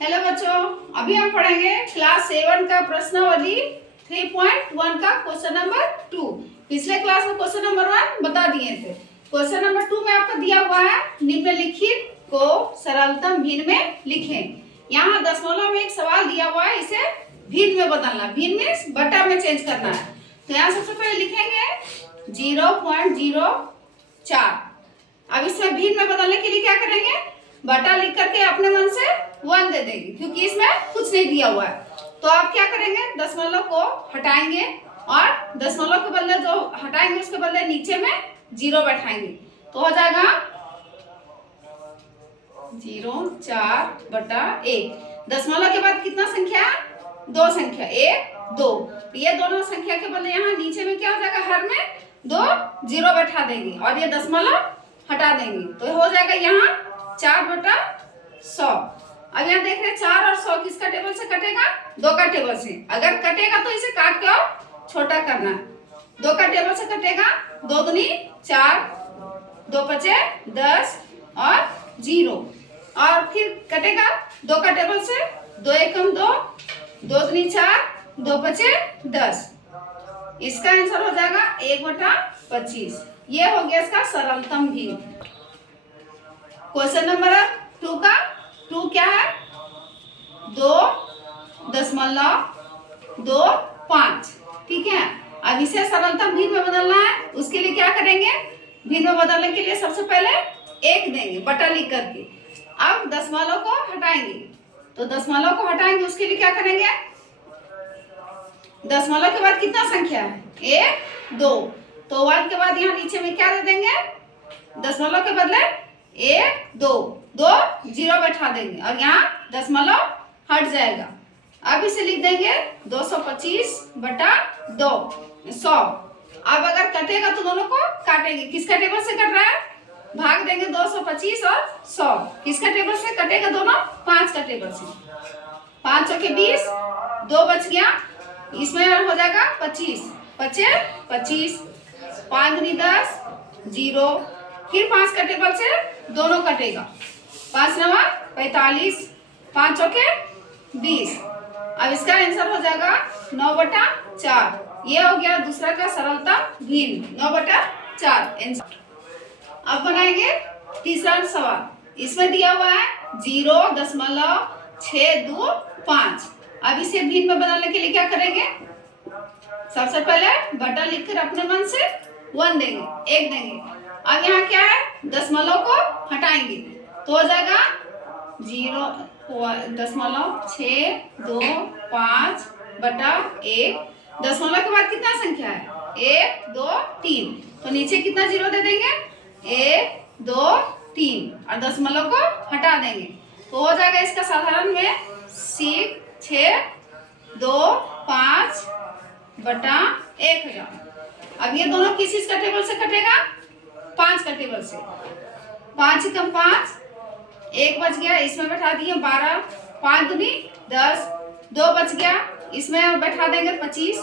Hello बच्चों, अभी हम पढ़ेंगे क्लास 7 का प्रश्नावली 3.1 का क्वेश्चन नंबर 2। पिछले क्लास में क्वेश्चन नंबर 1 बता दिए थे। क्वेश्चन नंबर 2 में आपको दिया हुआ है निम्नलिखित को सरलतम भिन्न में लिखें। यहाँ दशमलव में एक सवाल दिया हुआ है, इसे भिन्न में बदलना। भिन्न मीन्स बटा में चेंज करना है। तो यहाँ सबसे पहले लिखेंगे 0.04। अब इसमें भिन्न में बदलने के लिए क्या करेंगे, बटा लिख करके अपने मन से 1 दे देंगे, क्योंकि इसमें कुछ नहीं दिया हुआ है। तो आप क्या करेंगे, दशमलव को हटाएंगे और दशमलव के बदले जो हटाएंगे उसके बदले नीचे में 0 बैठाएंगे। तो हो जाएगा 0.4/1। दशमलव के बाद कितना संख्या, 2 संख्या, 1 2। तो ये दोनों संख्या के बदले यहाँ नीचे में क्या हो जाएगा, हर में 2 0 बैठा देंगे और ये दशमलव हटा देंगे। तो हो जाएगा यहाँ 4/100। अब यहाँ देख रहे हैं 4 और 100 किसका टेबल से कटेगा, 2 का टेबल से। अगर कटेगा तो इसे काट के और छोटा करना। 2 का टेबल से कटेगा, 2 दूनी 4, 2 पचे 10 और 0। और फिर कटेगा 2 का टेबल से, 2 एकम 2, 2 दूनी 4, 2 पचे 10। इसका आंसर हो जाएगा 1/25। ये हो गया इसका सरलतम भिन्न। क्वेश्चन नंबर 2 का 2 क्या है, 2.25। ठीक है। अब इसे सरलतम भिन्न में बदलना है। उसके लिए क्या करेंगे, भिन्न में बदलने के लिए सबसे पहले 1 देंगे बटा लिख करके। अब दशमलव को हटाएंगे, तो दशमलव को हटाएंगे उसके लिए क्या करेंगे, दशमलव के बाद कितना संख्या है, 1 2। तो 1 के बाद यहाँ नीचे में क्या दे देंगे, दशमलव के बदले 1 2 2 0 बैठा देंगे और यहाँ दशमलव हट जाएगा। अब इसे लिख देंगे 225/2 अब अगर कटेगा तो दोनों को काटेंगे। किसका टेबल से कट रहा है, भाग देंगे 225 और 100। किसका टेबल से कटेगा, दोनों 5 का टेबल से। 5 के 20, 2 बच गया, इसमें हो जाएगा 25 पचे 25, 5 दूनी 10 0। फिर 5 का टेबल से दोनों कटेगा, 5 9 45, 5 के 20। अब इसका आंसर हो जाएगा 9/4। ये हो गया दूसरा का सरलता भिन्न, 9/4 आंसर। अब बनाएंगे तीसरा सवाल। इसमें दिया हुआ है 0.625। अब इसे भिन्न में बदलने के लिए क्या करेंगे, सबसे पहले बटा लिखकर अपने मन से 1 देंगे, 1 देंगे। अब यहाँ क्या है, दशमलव को हटाएंगे तो हो जाएगा 0.625/1। दशमलव के बाद कितना संख्या है, 1 2 3। तो नीचे कितना 0 दे देंगे, 1 2 3 और दशमलव को हटा देंगे। तो हो जाएगा इसका साधारण में 6.25/1000। अब ये दोनों किस चीज का टेबल से कटेगा, 5 का टेबल से। 5 कम 5, 1 बच गया, इसमें बैठा दिए 12, 5 दूनी 10, 2 बच गया, इसमें बैठा देंगे 25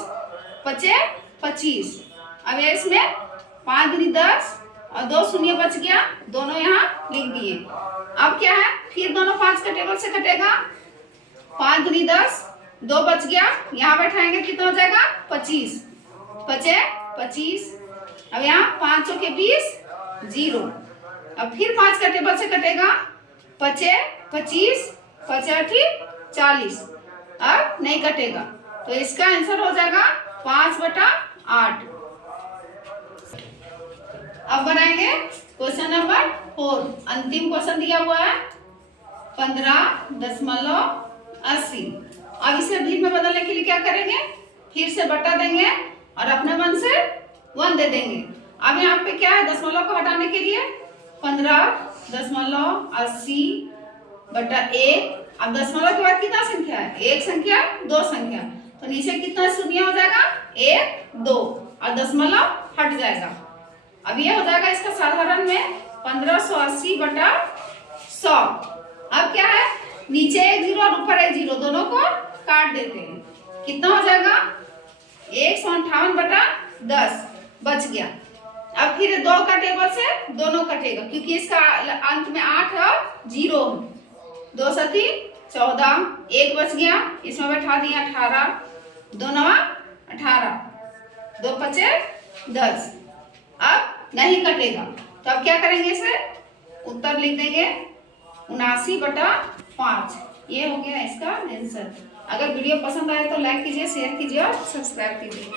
पचे 25। अब ये इसमें 5 दूनी 10 और 2 शून्य बच गया, दोनों यहाँ लिख दिए। अब क्या है, फिर दोनों 5 का टेबल से कटेगा, 5 दूनी 10, 2 बच गया, यहाँ बैठाएंगे कितना हो जाएगा 25 पचे 25। अब यहाँ 5 के 20 0। अब फिर 5 का टेबल से कटेगा, पचे 25 पचे 40। अब नहीं कटेगा, तो इसका आंसर हो जाएगा 5/8। अब बनाएंगे क्वेश्चन नंबर 4। अंतिम क्वेश्चन दिया हुआ है 15.80। अब इसे भिन्न में बदलने के लिए क्या करेंगे, फिर से बटा देंगे और अपने मन से 1 दे देंगे। अब यहाँ पे क्या है, दशमलव को हटाने के लिए 15.80/1। अब दशमलव के बाद कितना संख्या है, 1 संख्या 2 संख्या। तो नीचे कितना शून्य हो जाएगा, 1 2 और दशमलव हट जाएगा। अब ये हो जाएगा इसका साधारण में 1580/100। अब क्या है, नीचे 1 0 और ऊपर 1 0, दोनों को काट देते हैं। कितना हो जाएगा, 158/10 बच गया। अब फिर 2 का टेबल से दोनों कटेगा, क्योंकि इसका अंत में 8 और 0 है। 2 सती 14, 1 बच गया, इसमें बैठा दिए 18, 2 नवा 18, 2 पचे 10। अब नहीं कटेगा तो अब क्या करेंगे, इसे उत्तर लिख देंगे 79/5। ये हो गया इसका आंसर। अगर वीडियो पसंद आए तो लाइक कीजिए, शेयर कीजिए और सब्सक्राइब कीजिए।